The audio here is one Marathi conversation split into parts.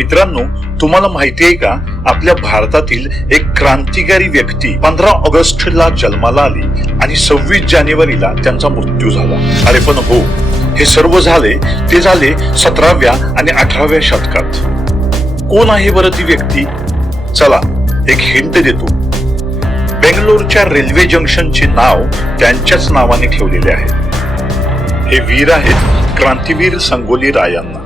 मित्रांनो तुम्हाला माहिती आहे का? आपल्या भारतातील एक क्रांतिकारी व्यक्ती पंधरा ऑगस्टला जन्माला आली आणि सव्वीस जानेवारीला त्यांचा मृत्यू झाला. अरे पण हो हे सर्व झाले ते झाले सतराव्या आणि अठराव्या शतकात. कोण आहे बरं ती व्यक्ती? चला एक हिंट देतो. बेंगलोरच्या रेल्वे जंक्शनचे नाव त्यांच्याच नावाने ठेवलेले आहे. हे वीर आहेत क्रांतीवीर संगोली रायांना.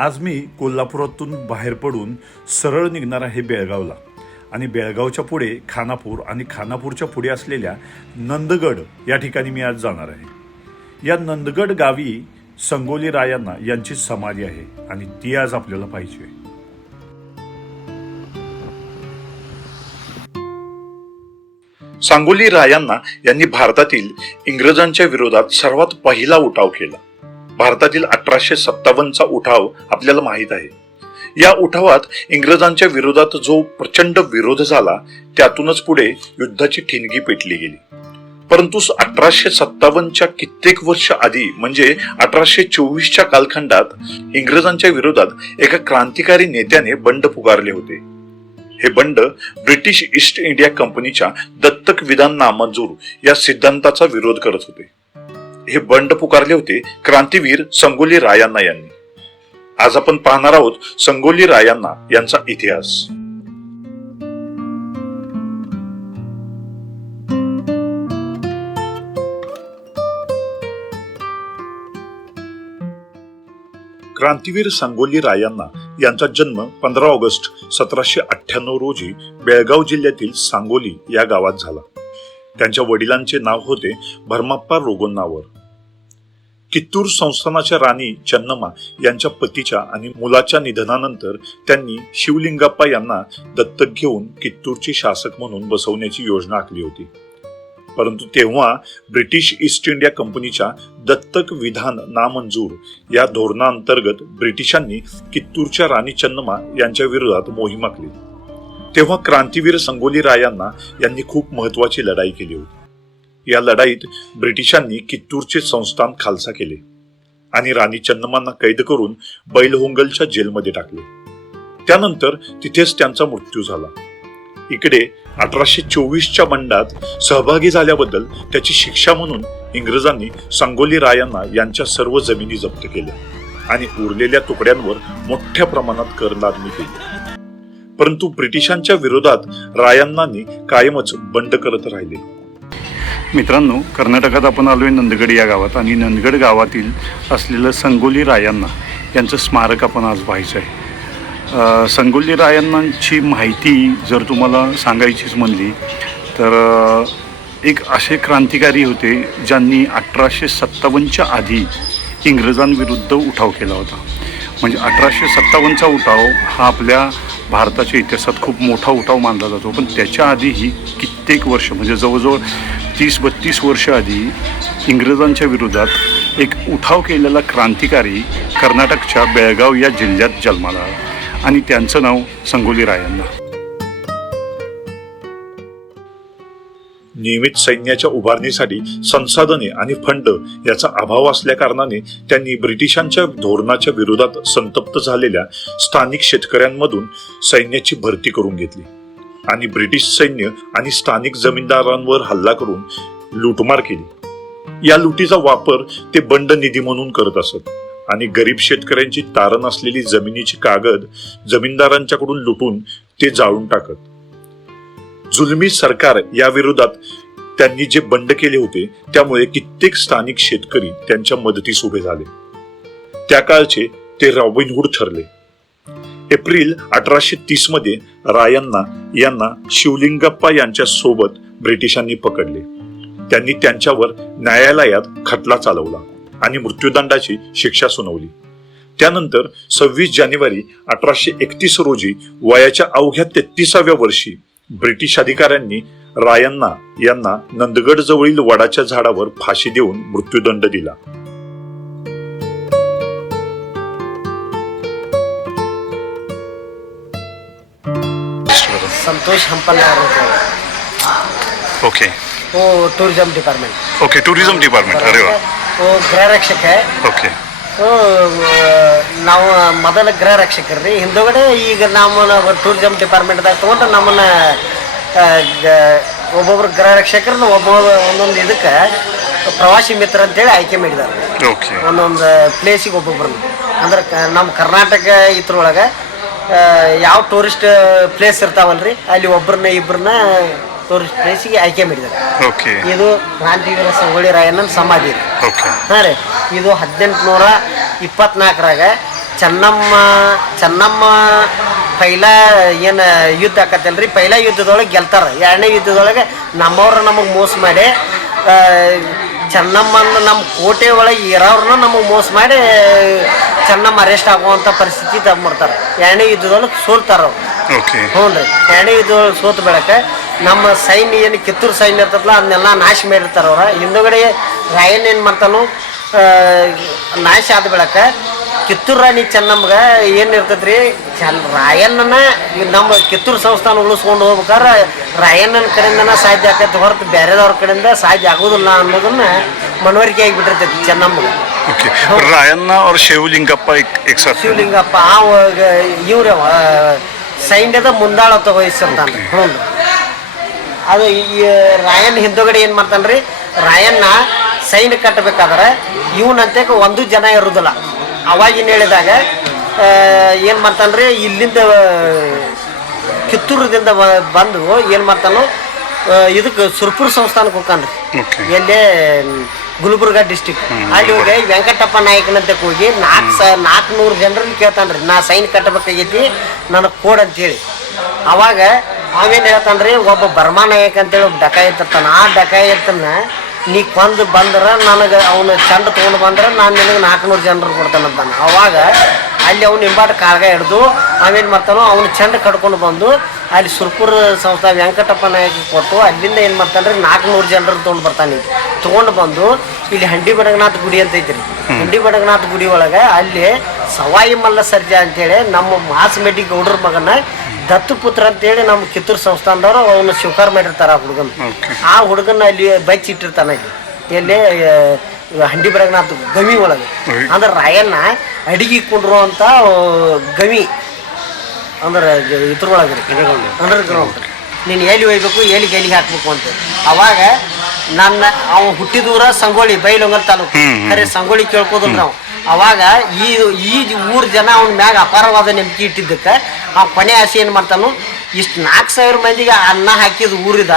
आज मी कोल्हापुरातून बाहेर पडून सरळ निघणार आहे बेळगावला. आणि बेळगावच्या पुढे खानापूर आणि खानापूरच्या पुढे असलेल्या नंदगड या ठिकाणी मी आज जाणार आहे. या नंदगड गावी संगोली रायांना यांची समाधी आहे आणि ती आज आपल्याला पाहिजे. सांगोली रायांना यांनी भारतातील इंग्रजांच्या विरोधात सर्वात पहिला उठाव केला. भारतातील अठराशे सत्तावन्नचा उठाव आपल्याला माहीत आहे. या उठावात इंग्रजांच्या विरोधात जो प्रचंड विरोध झाला त्यातूनच पुढे युद्धाची ठिणगी पेटली गेली. परंतु अठराशे सत्तावन्नच्या कित्येक वर्ष आधी म्हणजे अठराशे चोवीसच्या कालखंडात इंग्रजांच्या विरोधात एका क्रांतिकारी नेत्याने बंड पुकारले होते. हे बंड ब्रिटिश ईस्ट इंडिया कंपनीच्या दत्तक विधान नामंजूर या सिद्धांताचा विरोध करत होते. हे बंड पुकारले होते क्रांतीवीर संगोली रायांना यांनी. आज आपण पाहणार आहोत संगोली रायांना यांचा इतिहास. क्रांतीवीर संगोली रायांना यांचा जन्म पंधरा ऑगस्ट सतराशे अठ्ठ्याण्णव रोजी बेळगाव जिल्ह्यातील सांगोली या गावात झाला. त्यांच्या वडिलांचे नाव होते भरमाप्पा रोगोन्नावर. कित्तूर संस्थानाच्या राणी चन्नमा यांच्या पतीच्या आणि मुलाच्या निधनानंतर त्यांनी शिवलिंगाप्पा यांना दत्तक घेऊन कित्तूरची शासक म्हणून बसवण्याची योजना आखली होती. परंतु तेव्हा ब्रिटिश ईस्ट इंडिया कंपनीच्या दत्तक विधान नामंजूर या धोरणाअंतर्गत ब्रिटिशांनी कित्तूरच्या राणी चन्नमा यांच्या विरोधात मोहीम आखली. तेव्हा क्रांतीवीर संगोली रायांना यांनी खूप महत्वाची लढाई केली होती. या लढाईत ब्रिटिशांनी कित्तूरचे संस्थान खालसा केले आणि राणी चन्नमांना कैद करून बैलहोंगलच्या जेलमध्ये टाकले. त्यानंतर तिथेच त्यांचा मृत्यू झाला. इकडे अठराशे चोवीसच्या बंडात सहभागी झाल्याबद्दल त्याची शिक्षा म्हणून इंग्रजांनी संगोली रायांना यांच्या सर्व जमिनी जप्त केल्या आणि उरलेल्या तुकड्यांवर मोठ्या प्रमाणात कर लादणी केली. परंतु ब्रिटिशांच्या विरोधात रायांनानी कायमच बंड करत राहिले. मित्रांनो कर्नाटकात आपण आलो आहे नंदगड या गावात आणि नंदगड गावातील असलेलं संगोली रायांना यांचं स्मारक आपण आज पाहायचं आहे. संगोली रायांनाची माहिती जर तुम्हाला सांगायचीच म्हणली तर एक असे क्रांतिकारी होते ज्यांनी अठराशे सत्तावन्नच्या आधी इंग्रजांविरुद्ध उठाव केला होता. म्हणजे अठराशे सत्तावन्नचा उठाव हा आपल्या भारताच्या इतिहासात खूप मोठा उठाव मानला जातो. पण त्याच्या आधीही कित्येक वर्ष म्हणजे जवळजवळ तीस बत्तीस वर्ष आधी इंग्रजांच्या विरोधात एक उठाव केलेला क्रांतिकारी कर्नाटकच्या बेळगाव या जिल्ह्यात जन्माला आणि त्यांचं नाव संगोली रायांना नियमित सैन्याच्या उभारणीसाठी संसाधने आणि फंड याचा अभाव असल्याकारणाने त्यांनी ब्रिटिशांच्या धोरणाच्या विरोधात संतप्त झालेल्या स्थानिक शेतकऱ्यांमधून सैन्याची भरती करून घेतली. आणि ब्रिटिश सैन्य आणि स्थानिक जमीनदारांवर हल्ला करून लुटमार केली. या लुटीचा वापर ते बंड निधी म्हणून करत असत. आणि गरीब शेतकऱ्यांची तारण असलेली जमिनीची कागद जमीनदारांच्याकडून लुटून ते जाळून टाकत. जुलमी सरकार या विरोधात त्यांनी जे बंड केले होते त्यामुळे कित्येक स्थानिक शेतकरी त्यांच्या मदतीस उभे झाले. त्या काळचे ते रॉबिनहूड ठरले. एप्रिल अठराशे तीसमध्ये रायांना यांना शिवलिंगप्पा यांच्या सोबत ब्रिटिशांनी पकडले. त्यांनी त्यांच्यावर न्यायालयात खटला चालवला आणि मृत्यूदंडाची शिक्षा सुनावली. त्यानंतर सव्वीस जानेवारी अठराशे एकतीस रोजी वयाच्या अवघ्या तेहतीसाव्या वर्षी ब्रिटिश अधिकाऱ्यांनी रायन्ना यांना नंदगड जवळील वडाच्या झाडावर फाशी देऊन मृत्यूदंड दिला. Santosh okay. Oh tourism department. Okay tourism department. अरे वा. ओ गृह आहे. Okay okay. ನಾವು ಮೊದಲ ಗೃಹ ರಕ್ಷಕರು ರೀ ಹಿಂದುಗಡೆ ಈಗ ನಮ್ಮನ್ನ ಟೂರಿಸಮ್ ಡಿಪಾರ್ಟ್ಮೆಂಟ್ದಾಗ ತೊಗೊಂಡು ನಮ್ಮನ್ನು ಒಬ್ಬೊಬ್ರು ಗೃಹ ರಕ್ಷಕರನ್ನ ಒಬ್ಬೊಬ್ಬ ಒಂದೊಂದು ಇದಕ್ಕೆ ಪ್ರವಾಸಿ ಮಿತ್ರ ಅಂತೇಳಿ ಆಯ್ಕೆ ಮಾಡಿದ್ದಾರೆ ಓಕೆ. ಒಂದೊಂದು ಪ್ಲೇಸಿಗೆ ಒಬ್ಬೊಬ್ರನ್ನ. ಅಂದ್ರೆ ನಮ್ಮ ಕರ್ನಾಟಕ ಇದ್ರೊಳಗೆ ಯಾವ ಟೂರಿಸ್ಟ್ ಪ್ಲೇಸ್ ಇರ್ತಾವಲ್ರಿ ಅಲ್ಲಿ ಒಬ್ಬರನ್ನ ಇಬ್ಬರನ್ನ ಟೂರಿಸ್ಟ್ ಪ್ಲೇಸಿಗೆ ಆಯ್ಕೆ ಮಾಡಿದ್ದಾರೆ ಓಕೆ. ಇದು ಕ್ರಾಂತಿವೀರ ಸಂಗೊಳ್ಳಿ ರಾಯಣ್ಣನ ಸಮಾಧಿ ಹಾಂ ರೀ ಇದು ಹದಿನೆಂಟುನೂರ ಇಪ್ಪತ್ನಾಲ್ಕರಾಗ ಚೆನ್ನಮ್ಮ ಚೆನ್ನಮ್ಮ ಪೈಲ ಏನು ಯುದ್ಧ ಆಕತ್ತಲ್ರಿ? ಪೈಲ ಯುದ್ಧದೊಳಗೆ ಗೆಲ್ತಾರ. ಎರಡನೇ ಯುದ್ಧದೊಳಗೆ ನಮ್ಮವ್ರ ನಮಗೆ ಮೋಸ ಮಾಡಿ ಚೆನ್ನಮ್ಮನ ನಮ್ಮ ಕೋಟೆ ಒಳಗೆ ಇರೋರನ್ನ ನಮಗೆ ಮೋಸ ಮಾಡಿ ಚೆನ್ನಮ್ಮ ಅರೆಸ್ಟ್ ಆಗುವಂಥ ಪರಿಸ್ಥಿತಿ ತಗೊಂಡ್ಬಿಡ್ತಾರೆ ಎರಡನೇ ಯುದ್ಧದೊಳಗೆ ಸೋಲ್ತಾರ ಅವ್ರು. ಹ್ಞೂ ರೀ ಎರಡನೇ ಯುದ್ಧದೊಳಗೆ ಸೋತ ಬೆಳಕ ನಮ್ಮ ಸೈನ್ಯ ಏನು ಕಿತ್ತೂರು ಸೈನ್ಯ ಇರ್ತದಲ್ಲ ಅದನ್ನೆಲ್ಲ ನಾಶ ಮಾಡಿರ್ತಾರೆ ಅವ್ರು. ಹಿಂದುಗಡೆ ರಾಯನ್ ಏನು ಮಾಡ್ತಾನು ನಾಶ ಆದ ಬೆಳಕ ಕಿತ್ತೂರು ರಾಣಿ ಚೆನ್ನಮ್ಮಗೆ ಏನು ರೀ ಚನ್ ರಾಯಣ್ಣನ ನಮ್ಮ ಕಿತ್ತೂರು ಸಂಸ್ಥಾನ ಉಳಿಸ್ಕೊಂಡು ಹೋಗ್ಬೇಕಾದ್ರೆ ರಾಯಣ್ಣನ ಕಡೆಯಿಂದನ ಸಾಧ್ಯ ಆಗ್ತೈತೆ ಹೊರತು ಬೇರೆದವ್ರ ಕಡೆಯಿಂದ ಸಾಧ್ಯ ಆಗೋದಿಲ್ಲ ಅನ್ನೋದನ್ನ ಮನವರಿಕೆ ಆಗಿಬಿಟ್ಟಿರ್ತೈತಿ ಚೆನ್ನಮ್ಮಗೆ. ರಾಯಣ್ಣ ಅವ್ರ ಶಿವಲಿಂಗಪ್ಪ ಶಿವಲಿಂಗಪ್ಪ ಆ ಇವ್ರ ಸೈನ್ಯದ ಮುಂದಾಳ ತಗೋಯಿಸ್ತಾನೆ ಹ್ಞೂ ಅದು ಈ ರಾಯನ್ ಹಿಂದುಗಡೆ ಏನು ಮಾಡ್ತಾನ್ರಿ? ರಾಯನ್ನ ಸೈನ್ ಕಟ್ಟಬೇಕಾದ್ರೆ ಇವನಂತೆ ಒಂದು ಜನ ಇರುವುದಿಲ್ಲ ಅವಾಗಿನ ಹೇಳಿದಾಗ ಏನು ಮಾಡ್ತಾನ್ರಿ? ಇಲ್ಲಿಂದ ಕಿತ್ತೂರದಿಂದ ಬಂದು ಏನು ಮಾಡ್ತಾನು ಇದಕ್ಕೆ ಸುರ್ಪುರ್ ಸಂಸ್ಥಾನಕ್ಕೆ ಹೋಗ್ತಾನ್ರಿ. ಎಲ್ಲಿ ಎಲ್ಲೇ ಗುಲ್ಬರ್ಗ ಡಿಸ್ಟಿಕ್ ಅಲ್ಲಿ ಹೋಗಿ ವೆಂಕಟಪ್ಪ ನಾಯಕನಂತೆ ಹೋಗಿ ನಾಲ್ಕು ಸ ನಾಲ್ಕುನೂರು ಜನರನ್ನ ಕೇಳ್ತಾನ್ರಿ. ನಾ ಸೈನ್ ಕಟ್ಟಬೇಕಾಗೈತಿ ನನಗೆ ಕೋಡ್ ಅಂತೇಳಿ. ಅವಾಗ ಅವೇನು ಹೇಳ್ತಾನ್ರಿ ಒಬ್ಬ ಬರ್ಮಾ ನಾಯಕ ಅಂತೇಳಿ ಒಬ್ಬ ಡಕಾಯತ್ ಇರ್ತಾನ ಆ ಡಕಾಯತನ್ನ ನೀ ಕೊಂದು ಬಂದ್ರೆ ನನಗೆ ಅವನು ಚಂದ ತೊಗೊಂಡು ಬಂದ್ರೆ ನಾನು ನಿನಗೆ ನಾಲ್ಕುನೂರು ಜನರು ಕೊಡ್ತಾನಂತಾನ ಅವಾಗ ಅಲ್ಲಿ ಅವ್ನು ಹಿಂಬಾಟ ಕಾಳ್ಗ ಹಿಡ್ದು ಅವೇನು ಮಾಡ್ತಾನೋ ಅವ್ನು ಚಂದ ಕಡ್ಕೊಂಡು ಬಂದು ಅಲ್ಲಿ ಸುರ್ಪುರ ಸಂಸ್ಥೆ ವೆಂಕಟಪ್ಪ ನಾಯಕ ಕೊಟ್ಟು ಅಲ್ಲಿಂದ ಏನು ಮಾಡ್ತಾನ್ರಿ ನಾಲ್ಕುನೂರು ಜನರು ತೊಗೊಂಡು ಬರ್ತಾನೆ. ತೊಗೊಂಡು ಬಂದು ಇಲ್ಲಿ ಹಂಡಿ ಬಡಗನಾಥ ಗುಡಿ ಅಂತ ಐತ್ರಿ. ಹಂಡಿ ಬಡಗನಾಥ ಗುಡಿ ಒಳಗೆ ಅಲ್ಲಿ ಸವಾಯಿ ಮಲ್ಲ ಸರ್ಜಾ ಅಂತೇಳಿ ನಮ್ಮ ಮಾಸಮೆಡ್ಡಿ ಗೌಡ್ರ ಮಗನ ದತ್ತುಪುತ್ರ ಅಂತೇಳಿ ನಮ್ಮ ಕಿತ್ತೂರು ಸಂಸ್ಥಾನದವರು ಅವನ್ನ ಸ್ವೀಕಾರ ಮಾಡಿರ್ತಾರೆ ಆ ಹುಡುಗನ. ಆ ಹುಡುಗನ ಅಲ್ಲಿ ಬಚ್ಚಿಟ್ಟಿರ್ತಾನೆ ಇಲ್ಲಿ. ಹಂಡಿ ಬರಗನಾಥ ಗವಿ ಒಳಗೆ. ಅಂದ್ರೆ ರಾಯಣ್ಣ ಅಡಿಗೆ ಕುಂಡ್ರುವಂಥ ಗವಿ. ಅಂದ್ರೆ ಇದ್ರೊಳಗೆ ಅಂಡರ್ ಗ್ರೌಂಡ್ ನೀನು ಎಲ್ಲಿ ಒಯ್ಬೇಕು ಎಲ್ಲಿ ಎಲ್ಲಿಗೆ ಹಾಕ್ಬೇಕು ಅಂತ ಅವಾಗ ನನ್ನ ಅವ ಹುಟ್ಟಿದೂರ ಸಂಗೋಳಿ ಬೈಲೊಂಗಲ್ ತಾಲೂಕು. ಅರೆ ಸಂಗೋಳಿ ಕೇಳ್ಕೋದ್ರು ಸಂಗೊಳ್ಳಿ ಕೇಳ್ಕೋದಿಲ್ಲ ನಾವು ಅವಾಗ ಈ ಈ ಊರ್ ಜನ ಅವನ ಮ್ಯಾಗ ಅಪಾರವಾದ ನಂಬಿಕೆ ಇಟ್ಟಿದ್ದಕ್ಕೆ ಆ ಕೊನೆ ಆಸೆ ಏನು ಮಾಡ್ತಾನು ಇಷ್ಟು ನಾಲ್ಕು ಸಾವಿರ ಮಂದಿಗೆ ಅನ್ನ ಹಾಕಿದ ಊರಿದ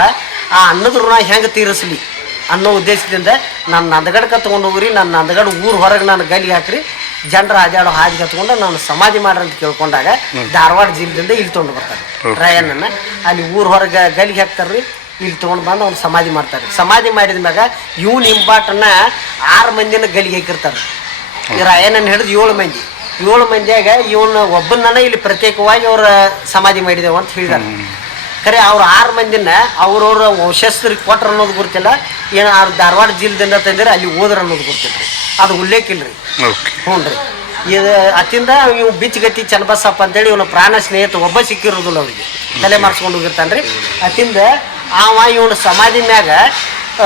ಆ ಅನ್ನದ ಋಣ ಹೆಂಗೆ ತೀರಿಸ್ಲಿ ಅನ್ನೋ ಉದ್ದೇಶದಿಂದ ನಾನು ನಂದಗಡ್ಕ ತೊಗೊಂಡು ಹೋಗ್ರಿ ನನ್ನ ನಂದಗಡ ಊರು ಹೊರಗೆ ನಾನು ಗಲ್ಲಿಗೆ ಹಾಕ್ರಿ ಜನರ ಹಾಜಾಡೋ ಹಾದಿಗೆ ಕತ್ಕೊಂಡು ನಾನು ಸಮಾಧಿ ಮಾಡ್ರಿ ಅಂತ ಕೇಳ್ಕೊಂಡಾಗ ಧಾರವಾಡ ಜಿಲ್ಲೆಯಿಂದ ಇಲ್ಲಿ ತೊಗೊಂಡು ಬರ್ತಾರೆ. ರಾಯಣ್ಣನ ಅಲ್ಲಿ ಊರು ಹೊರಗೆ ಗಲ್ಲಿಗೆ ಹಾಕ್ತಾರ್ರಿ ಇಲ್ಲಿ ತೊಗೊಂಡು ಬಂದು ಅವ್ನು ಸಮಾಧಿ ಮಾಡ್ತಾರೆ. ಸಮಾಧಿ ಮಾಡಿದ ಮ್ಯಾಗ ಇವ್ನ ಇಂಪಾರ್ಟನ್ನ ಆರು ಮಂದಿನ ಗಲ್ಲಿಗೆ ಹಾಕಿರ್ತಾರೆ. ಈ ರಾಯಣ್ಣನ ಹಿಡಿದು ಏಳು ಮಂದಿ. ಏಳು ಮಂದಿಯಾಗ ಇವನ್ನ ಒಬ್ಬನನ್ನ ಇಲ್ಲಿ ಪ್ರತ್ಯೇಕವಾಗಿ ಅವ್ರ ಸಮಾಧಿ ಮಾಡಿದೆವು ಅಂತ ಹೇಳಿದಾರೆ. ಖರೆ ಅವ್ರು ಆರು ಮಂದಿನ ಅವ್ರವ್ರ ವಂಶಸ್ಥರಿಗೆ ಕೊಟ್ರ ಅನ್ನೋದು ಗೊತ್ತಿಲ್ಲ. ಏನು ಅವ್ರು ಧಾರವಾಡ ಜಿಲ್ಲೆದಿಂದ ತಂದಿರ ಅಲ್ಲಿ ಹೋದ್ರ ಅನ್ನೋದು ಗೊತ್ತಿಲ್ಲ ರೀ. ಅದು ಉಲ್ಲೇಖ ಇಲ್ರಿ ಹ್ಞೂ ರೀ. ಇದು ಅತ್ತಿಂದ ಇವ್ ಬಿಚ್ಗತ್ತಿ ಚನ್ನಬಸಪ್ಪ ಅಂತೇಳಿ ಇವನ ಪ್ರಾಣ ಸ್ನೇಹಿತ ಒಬ್ಬ ಸಿಕ್ಕಿರೋದಿಲ್ಲ ಅವ್ರಿಗೆ. ತಲೆ ಮಾರ್ಸ್ಕೊಂಡು ಹೋಗಿರ್ತಾನೆ ರೀ ಅತ್ತಿಂದ ಅವ ಇವನ ಸಮಾಧಿ ಮ್ಯಾಗ ಆ,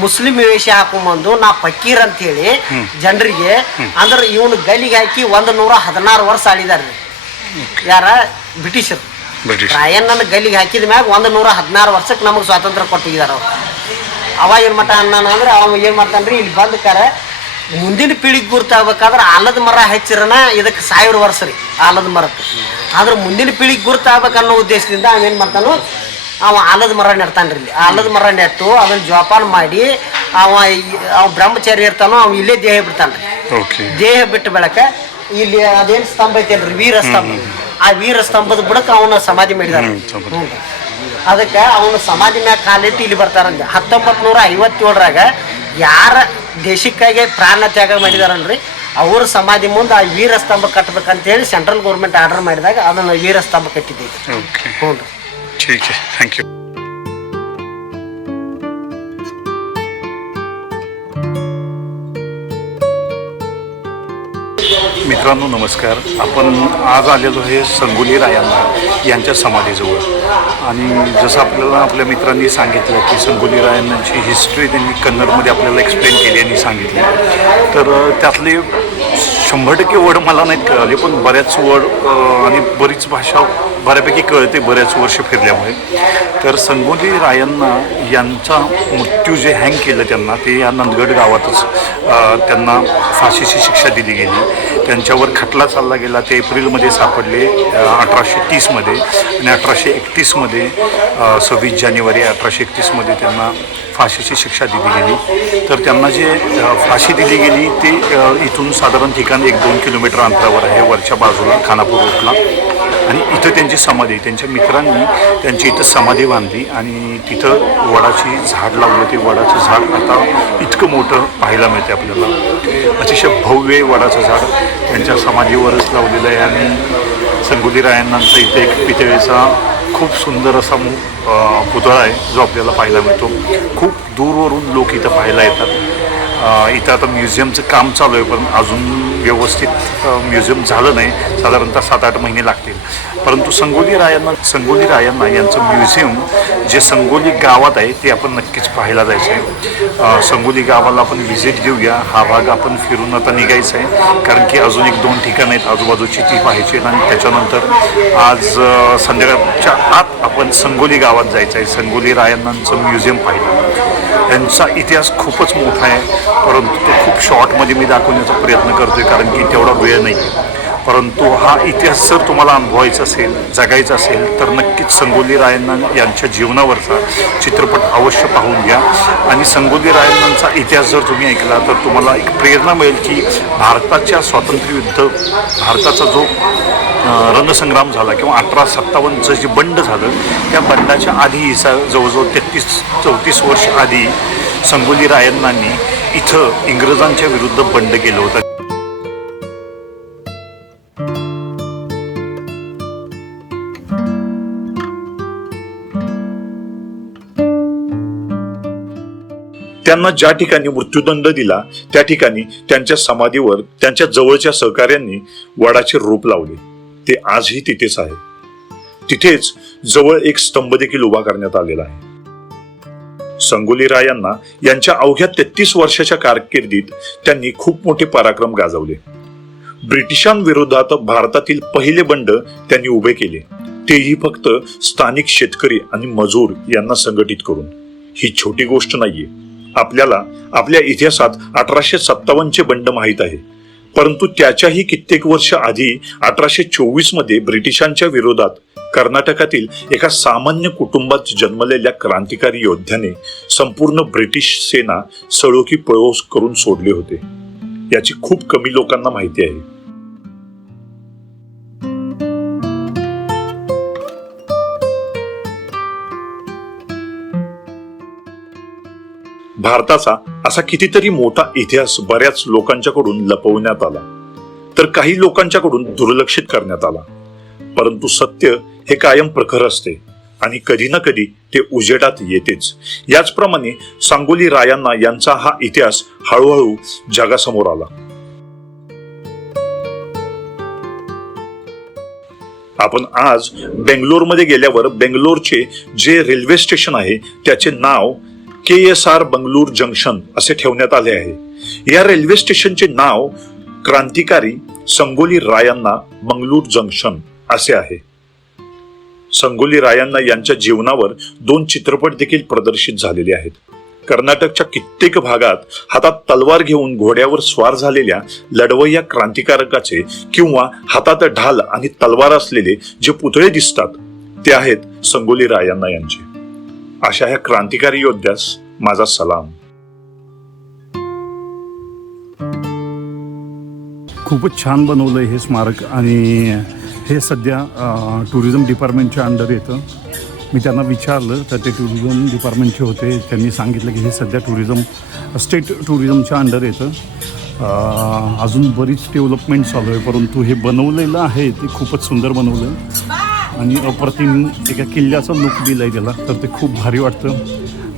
ಮುಸ್ಲಿಂ ವೇಷ ಹಾಕೊಂಬಂದು ನಾ ಫಕೀರ್ ಅಂತ ಹೇಳಿ ಜನರಿಗೆ ಅಂದ್ರೆ ಇವನು ಗಲಿಗೆ ಹಾಕಿ ಒಂದು ನೂರ ಹದಿನಾರು ವರ್ಷ ಆಳಿದಾರೆ ಯಾರ? ಬ್ರಿಟಿಷರು. ಬ್ರಿಟಿಷ್. ರಾಯಣ್ಣನ ಗಲ್ಲಿಗೆ ಹಾಕಿದ ಮ್ಯಾಗ ಒಂದು ನೂರ ಹದಿನಾರು ವರ್ಷಕ್ಕೆ ನಮಗೆ ಸ್ವಾತಂತ್ರ್ಯ ಕೊಟ್ಟಿದ್ದಾರೆ ಅವ್ರು. ಅವ ಏನು ಮಟ ಅನ್ನಾನ ಅಂದ್ರೆ ಅವ ಏನು ಮಾಡ್ತಾನ್ರಿ ಇಲ್ಲಿ ಬಂದ ಕಾರ ಮುಂದಿನ ಪೀಳಿಗೆ ಗುರುತಾಗಬೇಕಾದ್ರೆ ಆಲದ ಮರ ಹೆಚ್ಚಿರನ ಇದಕ್ಕೆ ಸಾವಿರ ವರ್ಷ ರೀ ಆಲದ ಮರಕ್ಕೆ ಆದ್ರೆ ಮುಂದಿನ ಪೀಳಿಗೆ ಗುರುತಾಗಬೇಕು ಅನ್ನೋ ಉದ್ದೇಶದಿಂದ ಅವೇನು ಮಾಡ್ತಾನು ಅವ ಆಲದ ಮರ ನೆಡ್ತಾನ್ರಿ ಇಲ್ಲಿ. ಆಲದ ಮರ ನೆಟ್ಟು ಅದನ್ನ ಜೋಪಾನ ಮಾಡಿ ಅವ ಅವ ಬ್ರಹ್ಮಚಾರಿ ಇರ್ತಾನೋ ಅವ ಇಲ್ಲೇ ದೇಹ ಬಿಡ್ತಾನ್ರಿ. ಓಕೆ ದೇಹ ಬಿಟ್ಟು ಬೆಳಕ ಇಲ್ಲಿ ಅದೇನು ಸ್ತಂಭ ಐತಲ್ರಿ ವೀರ ಸ್ತಂಭ ಆ ವೀರ ಸ್ತಂಭದ ಬುಡಕ ಅವನ ಸಮಾಧಿ ಮಾಡಿದಾರೆ. ಹ್ಮ್, ಅದಕ್ಕೆ ಅವನ ಸಮಾಧಿ ಮ್ಯಾಗ ಕಾಲಿಟ್ಟು ಇಲ್ಲಿ ಬರ್ತಾರಂತೆ. ಹತ್ತೊಂಬತ್ತು ನೂರ ಐವತ್ತೇಳರಾಗ ಯಾರ ದೇಶಕ್ಕಾಗಿ ಪ್ರಾಣ ತ್ಯಾಗ ಮಾಡಿದಾರಲ್ರಿ ಅವ್ರ ಸಮಾಧಿ ಮುಂದೆ ಆ ವೀರ ಸ್ತಂಭ ಕಟ್ಟಬೇಕಂತೇಳಿ ಸೆಂಟ್ರಲ್ ಗೌರ್ಮೆಂಟ್ ಆರ್ಡರ್ ಮಾಡಿದಾಗ ಅದನ್ನು ವೀರ ಸ್ತಂಭ ಕಟ್ಟಿದ್ದೈತಿ ಹ್ಞೂ ರೀ ठीक आहे. थँक्यू मित्रांनो नमस्कार. आपण आज आलेलो आहे संगोली रायांना यांच्या समाधीजवळ. आणि जसं आपल्याला आपल्या मित्रांनी सांगितलं की संगोली रायांची हिस्ट्री त्यांनी कन्नडमध्ये आपल्याला एक्सप्लेन केली आणि सांगितली. तर त्यातले शंभर टक्के वर्ड मला नाहीत कळाले पण बऱ्याच वर्ड आणि बरीच भाषा बऱ्यापैकी कळते बऱ्याच वर्ष फिरल्यामुळे. तर संगोली रायांना यांचा मृत्यू जे हँग केलं त्यांना ते या नंदगड गावातच त्यांना फाशीची शिक्षा दिली गेली. त्यांच्यावर खटला चालला गेला. ते एप्रिलमध्ये सापडले अठराशे तीसमध्ये आणि अठराशे एकतीसमध्ये सव्वीस जानेवारी अठराशे एकतीसमध्ये त्यांना फाशीची शिक्षा दिली गेली. तर त्यांना जे फाशी दिली गेली ते इथून साधारण ठिकाण एक दोन किलोमीटर अंतरावर आहे वरच्या बाजूला खानापूर रोडला. आणि इथं त्यांची समाधी. त्यांच्या मित्रांनी त्यांची इथं समाधी बांधली आणि तिथं वडाची झाड लावलं ते वडाचं झाड आता इतकं मोठं पाहायला मिळते आपल्याला. अतिशय भव्य वडाचं झाड त्यांच्या समाधीवरच लावलेलं आहे आणि संगोली रायांनांचा इथे एक पितळेचा खूप सुंदर असा मु पुतळा आहे जो आपल्याला पाहायला मिळतो. खूप दूरवरून लोक इथं पाहायला येतात. इथं आता म्युझियमचं काम चालू आहे पण अजून व्यवस्थित म्युझियम झालं नाही. साधारणतः सात आठ महिने लागतील. परंतु संगोली रायांना संगोली रायांना यांचं म्युझियम जे संगोली गावात आहे ते आपण नक्कीच पाहायला जायचं आहे. संगोली गावाला आपण व्हिजिट देऊया. हा भाग आपण फिरून आता निघायचा आहे. कारण की अजून एक दोन ठिकाणं आहेत आजूबाजूची ती पाहायची आहेत आणि त्याच्यानंतर आज संध्याकाळच्या आत आपण संगोली गावात जायचं आहे. संगोली रायांनांचं म्युझियम पाहिलं. यांचा इतिहास खूपच मोठा आहे. परंतु तो खूप शॉर्टमध्ये मी दाखवण्याचा प्रयत्न करतो आहे कारण की तेवढा वेळ नाही परंतु हा इतिहास जर तुम्हाला अनुभवायचा असेल जगायचा असेल तर नक्कीच संगोली रायण्णा यांच्या जीवनावरचा चित्रपट अवश्य पाहून घ्या. आणि संगोली रायण्णांचा इतिहास जर तुम्ही ऐकला तर तुम्हाला एक प्रेरणा मिळेल की भारताच्या स्वातंत्र्ययुद्ध भारताचा जो रणसंग्राम झाला किंवा अठरा सत्तावन्नचं जे बंड झालं त्या बंडाच्या आधी जवळजवळ तेहतीस चौतीस वर्ष आधी संगोली रायण्णांनी इथं इंग्रजांच्या विरुद्ध बंड केलं होतं. त्यांना ज्या ठिकाणी मृत्यूदंड दिला त्या ठिकाणी त्यांच्या समाधीवर त्यांच्या जवळच्या सहकाऱ्यांनी वडाचे रूप लावले. ते आजही तिथेच आहे. तिथेच जवळ एक स्तंभ देखील उभा करण्यात आलेला आहे. संगोली रायांना यांच्या अवघ्या तेहतीस वर्षाच्या कारकिर्दीत त्यांनी खूप मोठे पराक्रम गाजवले. ब्रिटिशांविरोधात भारतातील पहिले बंड त्यांनी उभे केले. तेही फक्त स्थानिक शेतकरी आणि मजूर यांना संघटित करून. ही छोटी गोष्ट नाहीये. आपल्याला आपल्या इतिहासात अठराशे सत्तावन्नचे बंड माहीत आहे. परंतु त्याच्याही कित्येक वर्ष आधी अठराशे चोवीसमध्ये ब्रिटिशांच्या विरोधात कर्नाटकातील एका सामान्य कुटुंबात जन्मलेल्या क्रांतिकारी योद्ध्याने संपूर्ण ब्रिटिश सेना सळोखी पळोस करून सोडले होते. याची खूप कमी लोकांना माहिती आहे. भारताचा असा कितीतरी मोठा इतिहास बऱ्याच लोकांच्याकडून लपवण्यात आला. तर काही लोकांच्याकडून दुर्लक्षित करण्यात आला. परंतु सत्य हे कायम प्रखर असते आणि कधी ना कधी ते उजेडात येतेच. याचप्रमाणे सांगोली रायांना यांचा हा इतिहास हळूहळू जगासमोर आला. आपण आज बेंगलोरमध्ये गेल्यावर बेंगलोरचे जे रेल्वे स्टेशन आहे त्याचे नाव K S R Bangalore junction असे ठेवण्यात आले आहे. या रेल्वे स्टेशनचे नाव क्रांतिकारी संगोली रायांना बंगलूर जंक्शन असे आहे. संगोली रायांना यांच्या जीवनावर दोन चित्रपट देखील प्रदर्शित झालेले आहेत. कर्नाटकच्या कित्येक भागात हातात तलवार घेऊन घोड्यावर स्वार झालेल्या लढवय्या क्रांतिकारकाचे किंवा हातात ढाल आणि तलवार असलेले जे पुतळे दिसतात ते आहेत संगोली रायांना यांचे. अशा ह्या क्रांतिकारी योद्ध्यास माझा सलाम. खूपच छान बनवलं हे स्मारक आणि हे सध्या टुरिझम डिपार्टमेंटच्या अंडर येतं. मी त्यांना विचारलं तर ते टुरिझम डिपार्टमेंटचे होते. त्यांनी सांगितलं की हे सध्या टुरिझम स्टेट टुरिझमच्या अंडर येतं. अजून बरीच डेव्हलपमेंट चालू आहे परंतु हे बनवलेलं आहे ते खूपच सुंदर बनवलं आहे आणि अप्रतिम एका किल्ल्याचा लुक दिला आहे त्याला. तर ते खूप भारी वाटतं.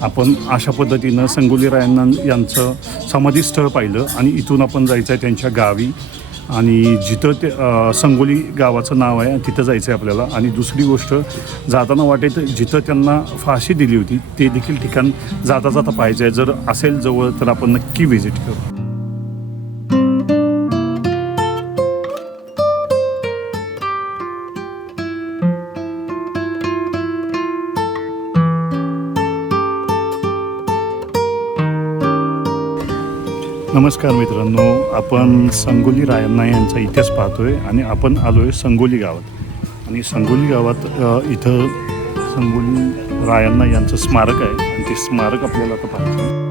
आपण अशा पद्धतीनं संगोली रायांना यांचं समाधीस्थळ पाहिलं आणि इथून आपण जायचं आहे त्यांच्या गावी. आणि जिथं ते संगोली गावाचं नाव आहे तिथं जायचं आहे आपल्याला. आणि दुसरी गोष्ट जाताना वाटेत जिथं त्यांना फाशी दिली होती ते देखील ठिकाण जाता जाता पाहायचं आहे जर असेल जवळ तर आपण नक्की व्हिजिट करू. नमस्कार मित्रांनो आपण संगोली रायण्णा यांचा इतिहास पाहतोय आणि आपण आलो आहे संगोली गावात. आणि संगोली गावात इथं संगोली रायण्णा यांचं स्मारक आहे आणि ते स्मारक आपल्याला आता पाहायचं